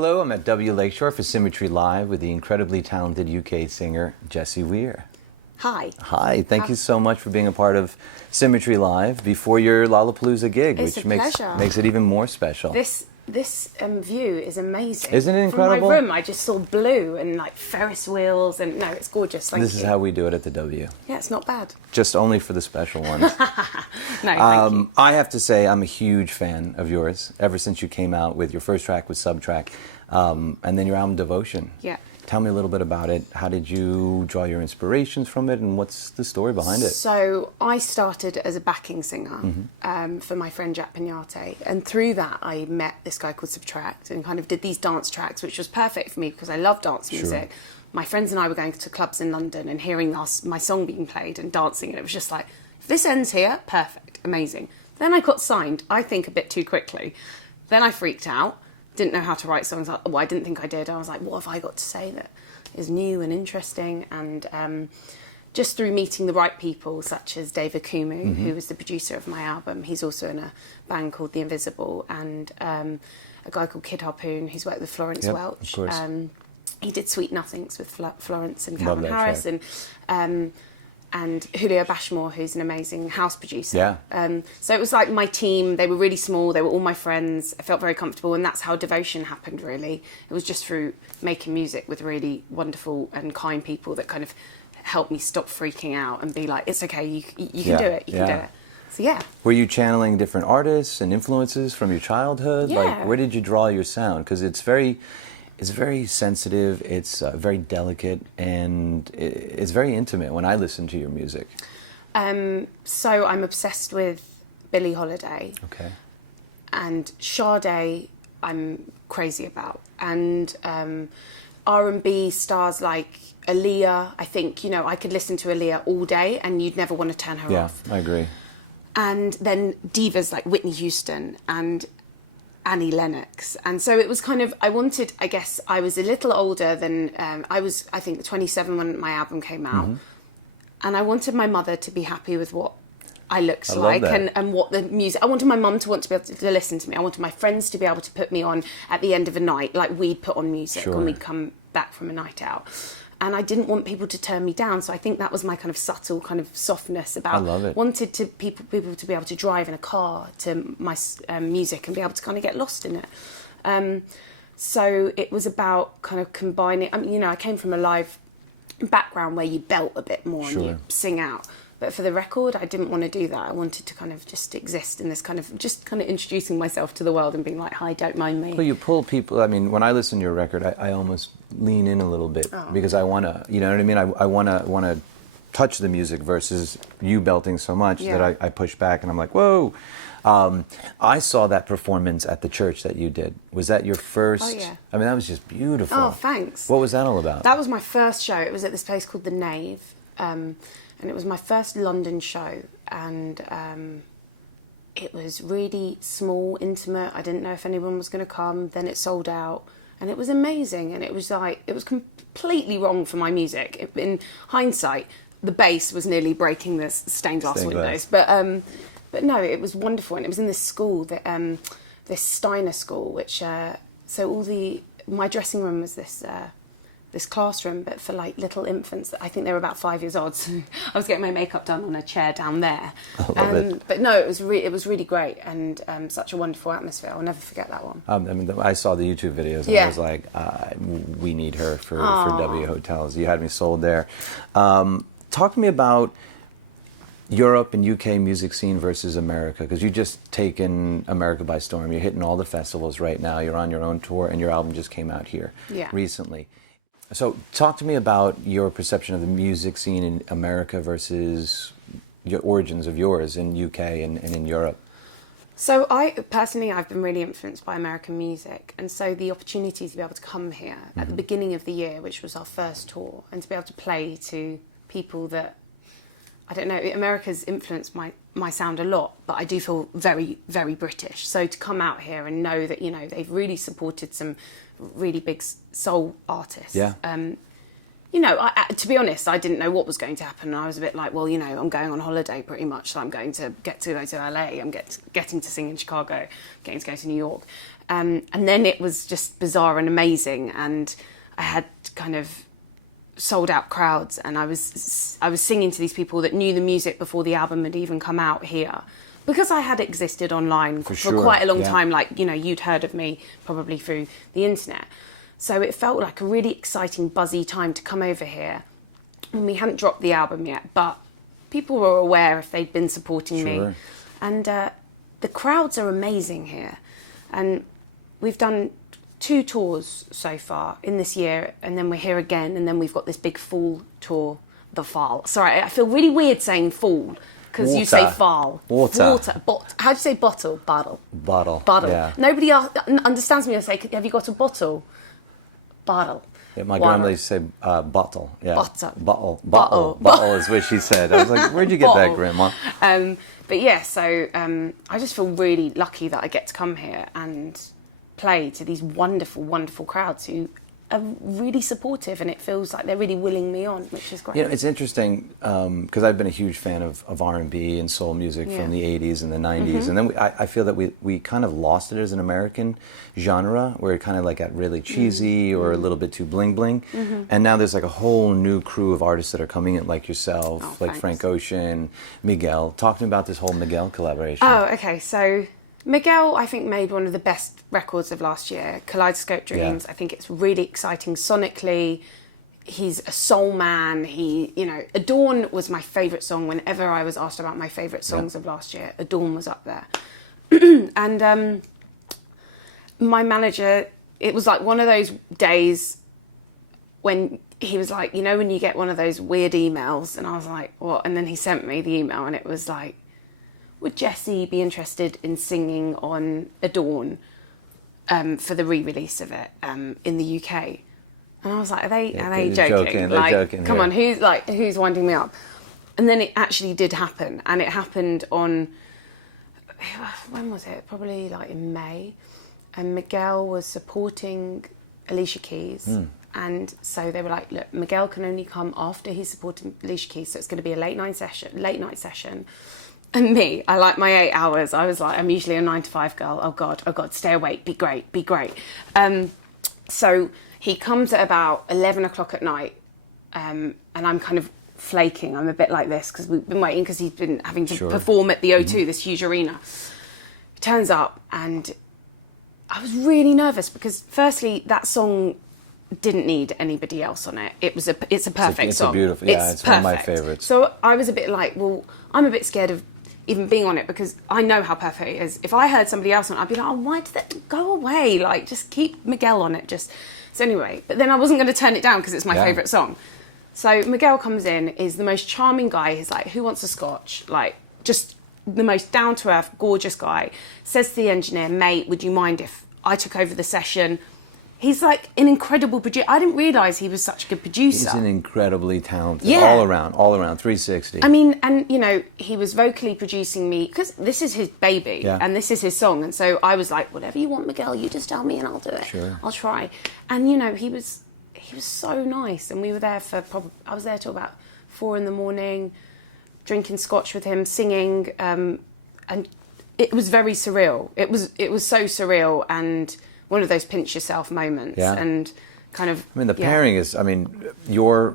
Hello, I'm at W Lakeshore for Symmetry Live with the incredibly talented UK singer Jessie Ware. Hi. Hi, thank you so much for being a part of Symmetry Live before your Lollapalooza gig, It's which a pleasure. makes it even more special. This view is amazing. Isn't it incredible? From my room, I just saw blue and like Ferris wheels, and no, it's gorgeous. Thank you. This is how we do it at the W. Yeah, it's not bad. Just only for the special ones. No, thank you. I have to say I'm a huge fan of yours ever since you came out with your first track with Subtrack, and then your album Devotion. Yeah. Tell me a little bit about it. How did you draw your inspirations from it, and what's the story behind it? So I started as a backing singer for my friend Jack Pignate, and through that I met this guy called Subtract and kind of did these dance tracks, which was perfect for me because I love dance music. My friends and I were going to clubs in London and hearing my song being played and dancing, and it was just like, if this ends here, perfect, amazing. Then I got signed, I think a bit too quickly. Then I freaked out. Didn't know how to write songs. Well, I didn't think I did. I was like, what have I got to say that is new and interesting? And just through meeting the right people, such as David Kumu, who was the producer of my album. He's also in a band called The Invisible, and a guy called Kid Harpoon, who's worked with Florence Welch. Of course. He did Sweet Nothings with Florence and Love Calvin that Harris, track. and Julio Bashmore, who's an amazing house producer. Yeah. So it was like my team. They were really small. They were all my friends. I felt very comfortable, and that's how Devotion happened, really. It was just through making music with really wonderful and kind people that kind of helped me stop freaking out and be like, it's okay, you can do it, you can do it. So yeah. Were you channeling different artists and influences from your childhood? Yeah. Like, where did you draw your sound? Because it's very sensitive, it's very delicate, and it's very intimate when I listen to your music. So I'm obsessed with Billie Holiday. Okay. And Sade I'm crazy about. And R&B stars like Aaliyah, I think, I could listen to Aaliyah all day and you'd never want to turn her off. Yeah, I agree. And then divas like Whitney Houston and Annie Lennox. And so it was kind of, I was a little older than, I was, I think, 27 when my album came out. And I wanted my mother to be happy with what I looked like and what the music, I wanted my mum to want to be able to listen to me. I wanted my friends to be able to put me on at the end of a night, like we'd put on music when we'd come back from a night out. And I didn't want people to turn me down, so I think that was my kind of subtle kind of softness about. I love it. Wanted people to be able to drive in a car to my music and be able to kind of get lost in it. So it was about kind of combining. I mean, I came from a live background where you belt a bit more and you sing out. But for the record, I didn't want to do that. I wanted to kind of just exist in this kind of introducing myself to the world and being like, hi, don't mind me. Well, you pull people, I mean, when I listen to your record, I almost lean in a little bit because I want to, you know what I mean? I want to touch the music versus you belting so much that I push back and I'm like, whoa. I saw that performance at the church that you did. Was that your first? Oh, yeah. I mean, that was just beautiful. Oh, thanks. What was that all about? That was my first show. It was at this place called The Nave. And it was my first London show, and it was really small, intimate. I didn't know if anyone was going to come. Then it sold out, and it was amazing. And it was completely wrong for my music. In hindsight, the bass was nearly breaking the stained glass windows. But no, it was wonderful, and it was in this school, this Steiner school, which my dressing room was this classroom, but for like little infants. I think they were about 5 years old. So I was getting my makeup done on a chair down there. I love it. But no, it was really great and such a wonderful atmosphere. I'll never forget that one. I mean, I saw the YouTube videos and I was like, we need her for W Hotels. You had me sold there. Talk to me about Europe and UK music scene versus America, because you've just taken America by storm. You're hitting all the festivals right now. You're on your own tour, and your album just came out here recently. So talk to me about your perception of the music scene in America versus your origins of yours in UK and in Europe. So I've been really influenced by American music, and so the opportunity to be able to come here at the beginning of the year, which was our first tour, and to be able to play to people that, I don't know, America's influenced my sound a lot, but I do feel very, very British. So to come out here and know that, they've really supported some really big soul artists. you know, to be honest, I didn't know what was going to happen. And I was a bit like, well, you know, I'm going on holiday pretty much. So I'm going to get to go to LA. I'm getting to sing in Chicago, getting to go to New York. And then it was just bizarre and amazing. And I had kind of sold out crowds. And I was singing to these people that knew the music before the album had even come out here. Because I had existed online for quite a long time. Like, you know, you'd heard of me probably through the internet. So it felt like a really exciting, buzzy time to come over here. And we hadn't dropped the album yet, but people were aware if they'd been supporting me. And the crowds are amazing here. And we've done 2 tours so far in this year, and then we're here again, and then we've got this big fall tour, the fall. Sorry, I feel really weird saying fall, because you say fall. Water. How do you say bottle? Bottle. Bottle. Yeah. Nobody understands me when I say, have you got a bottle? Bottle. Yeah, my grandmother used to say bottle. Yeah. Bottle is what she said. I was like, where'd you get that, Grandma? But yeah, so I just feel really lucky that I get to come here and play to these wonderful, wonderful crowds who are really supportive, and it feels like they're really willing me on, which is great. You know, it's interesting because I've been a huge fan of R&B and soul music from the 80s and the 90s, and then I feel that we kind of lost it as an American genre, where it kind of like got really cheesy or a little bit too bling bling, and now there's like a whole new crew of artists that are coming in, like yourself, like Frank Ocean, Miguel. Talk to me about this whole Miguel collaboration. Oh, okay, so Miguel, I think, made one of the best records of last year, Kaleidoscope Dreams. I think it's really exciting sonically. He's a soul man. You know, Adorn was my favourite song. Whenever I was asked about my favourite songs of last year, Adorn was up there. And my manager, it was like one of those days when he was like, you know, when you get one of those weird emails, and I was like, what? And then he sent me the email, and it was like, would Jessie be interested in singing on Adorn for the re-release of it in the UK? And I was like, are they joking? They're like, joking come on, who's winding me up? And then it actually did happen, and it happened on, when was it? Probably like in May, and Miguel was supporting Alicia Keys. And so they were like, look, Miguel can only come after he's supporting Alicia Keys, so it's going to be a late night session. And me, I like my 8 hours. I was like, I'm usually a 9 to 5 girl. Oh God, stay awake, be great. So he comes at about 11 o'clock at night, and I'm kind of flaking. I'm a bit like this because we've been waiting because he's been having to perform at the O2, this huge arena. He turns up, and I was really nervous because firstly, that song didn't need anybody else on it. It's a perfect song. It's beautiful. Yeah, it's one of my favorites. So I was a bit like, well, I'm a bit scared of even being on it because I know how perfect it is. If I heard somebody else on it, I'd be like, oh, why did that go away? Like, just keep Miguel on it. So anyway, but then I wasn't going to turn it down because it's my favourite song. So Miguel comes in, is the most charming guy. He's like, who wants a scotch? Like, just the most down-to-earth, gorgeous guy. Says to the engineer, mate, would you mind if I took over the session? He's like an incredible producer. I didn't realise he was such a good producer. He's an incredibly talented, all around, 360. I mean, and, you know, he was vocally producing me, because this is his baby, and this is his song. And so I was like, whatever you want, Miguel, you just tell me and I'll do it. Sure. I'll try. And, you know, he was so nice. And we were there I was there till about 4 a.m, drinking scotch with him, singing. And it was very surreal. It was so surreal, and one of those pinch yourself moments, and kind of. I mean, the pairing is. I mean, your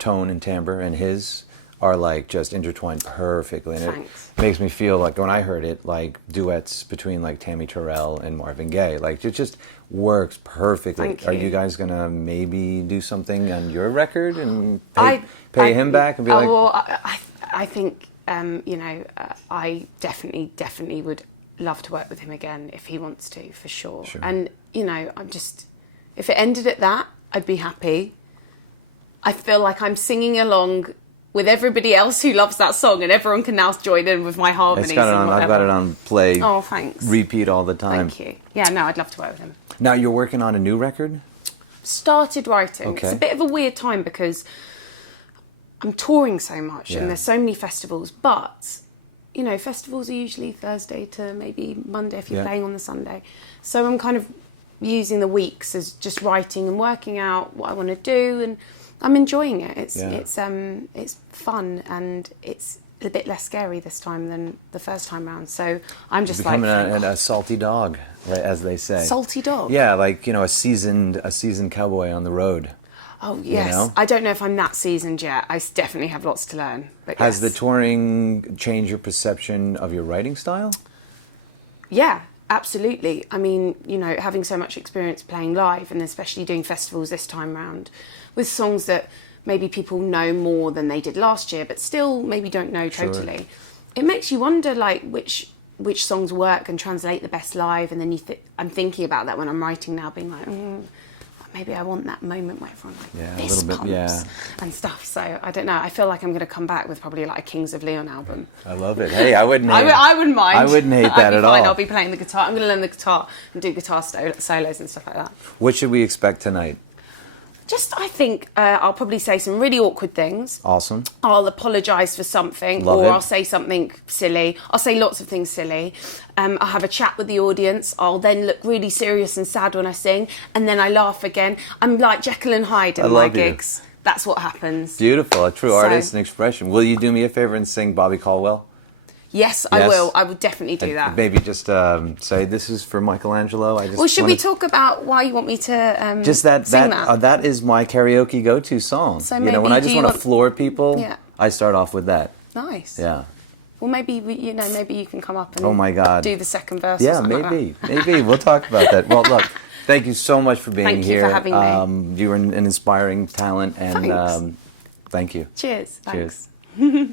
tone and timbre and his are like just intertwined perfectly, and it makes me feel like when I heard it, like duets between like Tammy Terrell and Marvin Gaye. Like it just works perfectly. Thank you. Are you guys gonna maybe do something on your record and pay him back and be like? Well, I think you know, I definitely would love to work with him again if he wants to, for sure. And, you know, if it ended at that, I'd be happy. I feel like I'm singing along with everybody else who loves that song, and everyone can now join in with my harmonies. I've got it on play. Oh, thanks. Repeat all the time. Thank you. Yeah, no, I'd love to work with him. Now you're working on a new record? Started writing. Okay. It's a bit of a weird time because I'm touring so much and there's so many festivals, but you know, festivals are usually Thursday to maybe Monday if you're playing on the Sunday. So I'm kind of using the weeks as just writing and working out what I want to do. And I'm enjoying it. It's Yeah. it's fun, and it's a bit less scary this time than the first time round. So I'm just like Becoming a salty dog, as they say. salty dog. Yeah, like, you know, a seasoned cowboy on the road. Oh yes. You know? I don't know if I'm that seasoned yet. I definitely have lots to learn. But Has yes. the touring changed your perception of your writing style? Yeah, absolutely. I mean, you know, having so much experience playing live, and especially doing festivals this time round, with songs that maybe people know more than they did last year, but still maybe don't know totally. It makes you wonder, like, which songs work and translate the best live, and then I'm thinking about that when I'm writing now, being like, maybe I want that moment where everyone like fist pumps and stuff. So I don't know. I feel like I'm going to come back with probably like a Kings of Leon album. I love it. Hey, I wouldn't hate I wouldn't mind. I wouldn't hate that at all. I'll be playing the guitar. I'm going to learn the guitar and do guitar solos and stuff like that. What should we expect tonight? Just, I think I'll probably say some really awkward things. Awesome. I'll apologise for something, Love or it. I'll say something silly. I'll say lots of things silly. I'll have a chat with the audience. I'll then look really serious and sad when I sing, and then I laugh again. I'm like Jekyll and Hyde in my gigs. That's what happens. Beautiful. A true artist and expression. Will you do me a favor and sing Bobby Caldwell? Yes, I will. I would definitely do that. Maybe just say this is for Michaeangelo. Well, should we talk about why you want me to just that sing that? That is my karaoke go-to song. So you know, when I just want to floor people, Yeah. I start off with that. Nice. Yeah. Well, maybe maybe you can come up and Oh my God. do the second verse. Yeah, or something like maybe we'll talk about that. Well, look, thank you so much for being Thank here. you for having me. You were an inspiring talent, and Thanks. thank you. Cheers. Thanks. Cheers.